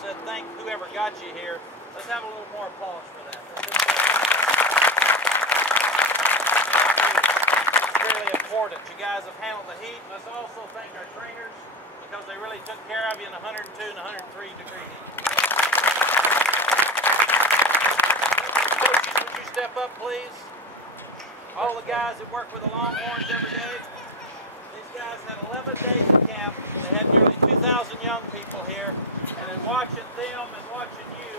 said thank whoever got you here. Let's have a little more applause for that. It's really important. You guys have handled the heat. Let's also thank our trainers because they really took care of you in 102 and 103 degree heat. Coaches, would you step up, please? All the guys that work with the Longhorns every day. These guys had 11 days of camp. They had nearly 2,000 young people here. And in watching them and watching you,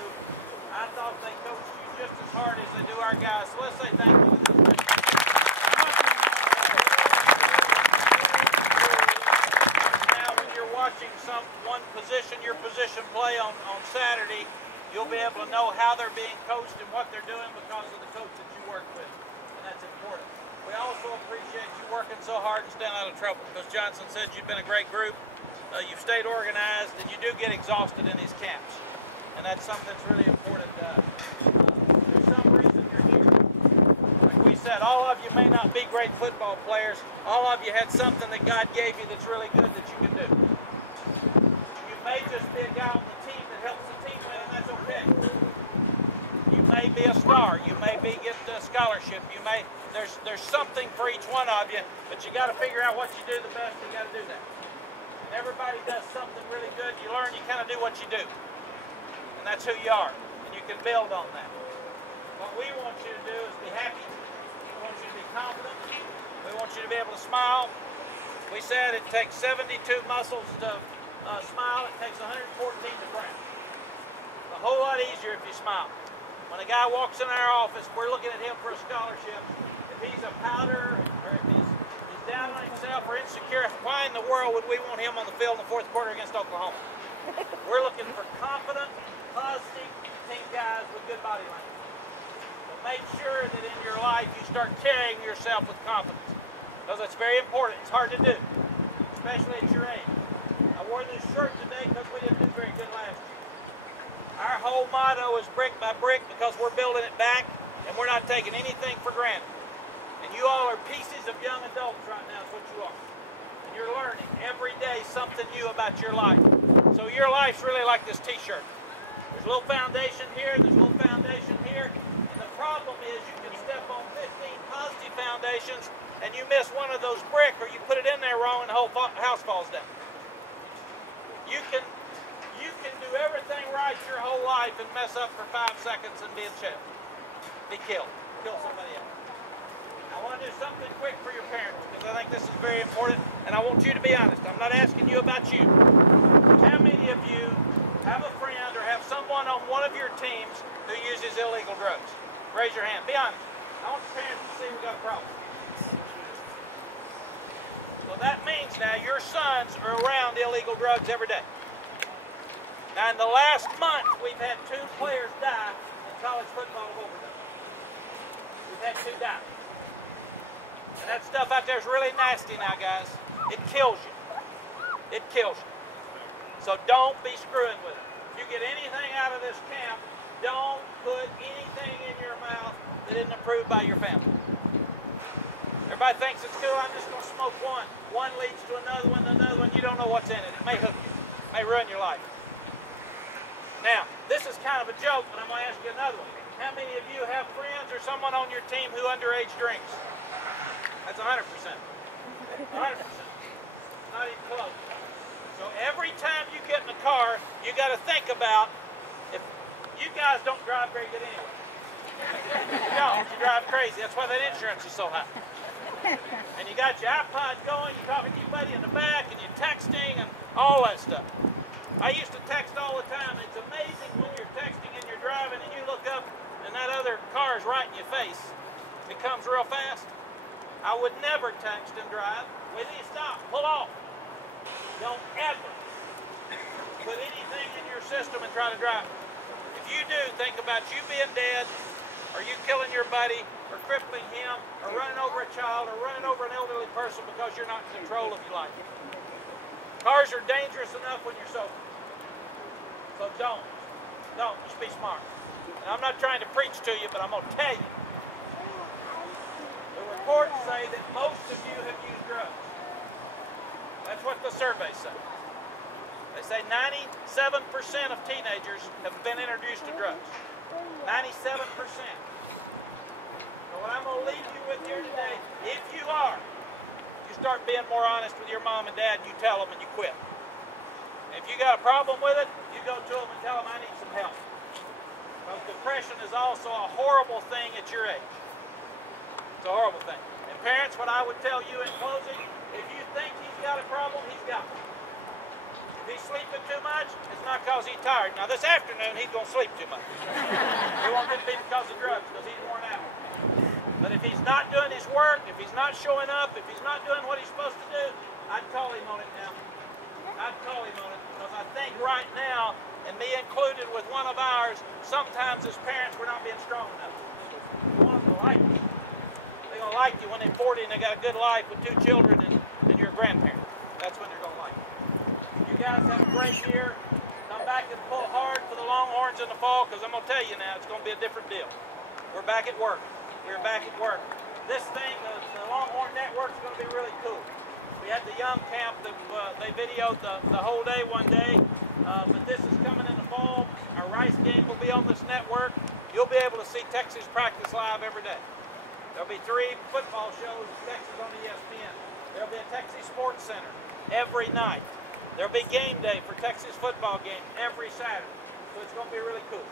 I thought they coached you just as hard as they do our guys. So let's say thank you to them. Now when you're watching one position, your position play on Saturday, you'll be able to know how they're being coached and what they're doing because of the coach that you work with. That's important. We also appreciate you working so hard and staying out of trouble because Johnson said you've been a great group. You've stayed organized and you do get exhausted in these camps. And that's something that's really important. There's some reason you're here. Like we said, all of you may not be great football players. All of you had something that God gave you that's really good that you can do. You may just be a guy on the team that helps the team win, and that's okay. You may be a star. You may get a scholarship. There's something for each one of you, but you got to figure out what you do the best. You got to do that. Everybody does something really good. You learn. You kind of do what you do, and that's who you are. And you can build on that. What we want you to do is be happy. We want you to be confident. We want you to be able to smile. We said it takes 72 muscles to smile. It takes 114 to frown. It's a whole lot easier if you smile. When a guy walks in our office, we're looking at him for a scholarship. If he's a powder or if he's down on himself or insecure, why in the world would we want him on the field in the fourth quarter against Oklahoma? We're looking for confident, positive team guys with good body language. So make sure that in your life you start carrying yourself with confidence because that's very important. It's hard to do, especially at your age. I wore this shirt today because we didn't do very good last year. Our whole motto is brick by brick because we're building it back and we're not taking anything for granted. And you all are pieces of young adults right now is what you are. And you're learning every day something new about your life. So your life's really like this t-shirt. There's a little foundation here, there's a little foundation here. And the problem is you can step on 15 positive foundations and you miss one of those brick or you put it in there wrong and the whole house falls down. You can do everything right your whole life and mess up for 5 seconds and be in jail. Be killed. Kill somebody else. I want to do something quick for your parents because I think this is very important and I want you to be honest. I'm not asking you about you. How many of you have a friend or have someone on one of your teams who uses illegal drugs? Raise your hand. Be honest. I want your parents to see we got a problem. So that means now your sons are around illegal drugs every day. Now, in the last month, we've had 2 players die in college football of overdose. We've had 2 die. And that stuff out there is really nasty now, guys. It kills you. It kills you. So don't be screwing with it. If you get anything out of this camp, don't put anything in your mouth that isn't approved by your family. Everybody thinks it's cool. I'm just going to smoke one. One leads to another one. You don't know what's in it. It may hook you. It may ruin your life. Now, this is kind of a joke, but I'm going to ask you another one. How many of you have friends or someone on your team who underage drinks? That's 100%. 100%. Not even close. So every time you get in the car, you got to think about, if you guys don't drive very good anyway. You don't. You drive crazy. That's why that insurance is so high. And you got your iPod going, you're talking to your buddy in the back, and you're texting and all that stuff. I used to text all the time. It's amazing when you're texting and you're driving and you look up and that other car is right in your face. It comes real fast. I would never text and drive. Wait till you stop. Pull off. Don't ever put anything in your system and try to drive. If you do, think about you being dead, or you killing your buddy, or crippling him, or running over a child, or running over an elderly person because you're not in control of your life. Cars are dangerous enough when you're sober. So don't. Just be smart. And I'm not trying to preach to you, but I'm going to tell you. The reports say that most of you have used drugs. That's what the surveys say. They say 97% of teenagers have been introduced to drugs. 97%. So what I'm going to leave you with here today, if you are, you start being more honest with your mom and dad, and you tell them and you quit. If you got a problem with it, you go to them and tell them I need some help. Because depression is also a horrible thing at your age. It's a horrible thing. And parents, what I would tell you in closing, if you think he's got a problem, he's got one. If he's sleeping too much, it's not because he's tired. Now this afternoon, he's going to sleep too much. It won't be because of drugs, because he's worn out. But if he's not doing his work, if he's not showing up, if he's not doing what he's supposed to do, I'd call him on it now. I'd call him on it, because I think right now, and me included with one of ours, sometimes as parents we're not being strong enough. We want them to like you. They're going to like you when they're 40 and they got a good life with 2 children and you're a grandparent. That's when they're going to like you. You guys have a great year. Come back and pull hard for the Longhorns in the fall, because I'm going to tell you now, it's going to be a different deal. We're back at work. We're back at work. This thing, the Longhorn Network, is going to be really cool. We had the young camp that they videoed the whole day one day, but this is coming in the fall. Our Rice game will be on this network. You'll be able to see Texas practice live every day. There'll be 3 football shows of Texas on ESPN. There'll be a Texas Sports Center every night. There'll be game day for Texas football game every Saturday. So it's going to be really cool.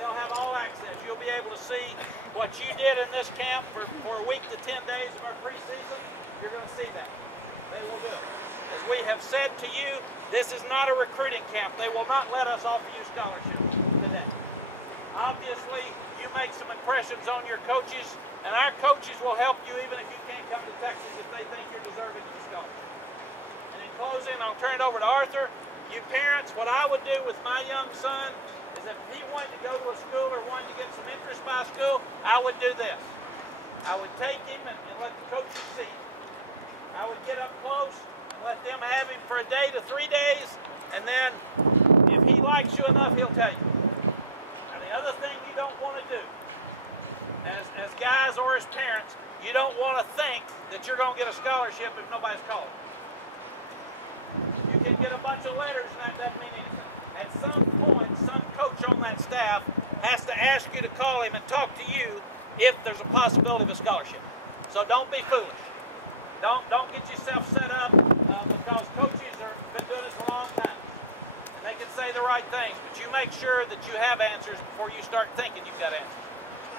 They'll have all access. You'll be able to see what you did in this camp for a week to 10 days of our preseason. You're going to see that. They will do it. As we have said to you, this is not a recruiting camp. They will not let us offer you scholarships today. Obviously, you make some impressions on your coaches, and our coaches will help you even if you can't come to Texas if they think you're deserving of a scholarship. And in closing, I'll turn it over to Arthur. You parents, what I would do with my young son is if he wanted to go to a school or wanted to get some interest by a school, I would do this. I would take him and let the coaches see him. I would get up close and let them have him for a day to 3 days, and then if he likes you enough, he'll tell you. Now the other thing you don't want to do, as guys or as parents, you don't want to think that you're going to get a scholarship if nobody's calling. You can get a bunch of letters and that doesn't mean anything. At some point, some coach on that staff has to ask you to call him and talk to you if there's a possibility of a scholarship. So don't be foolish. Don't get yourself set up because coaches have been doing this a long time. And they can say the right things, but you make sure that you have answers before you start thinking you've got answers.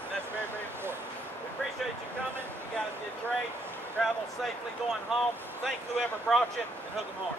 And that's very, very important. We appreciate you coming. You guys did great. Travel safely going home. Thank whoever brought you, and hook 'em hard.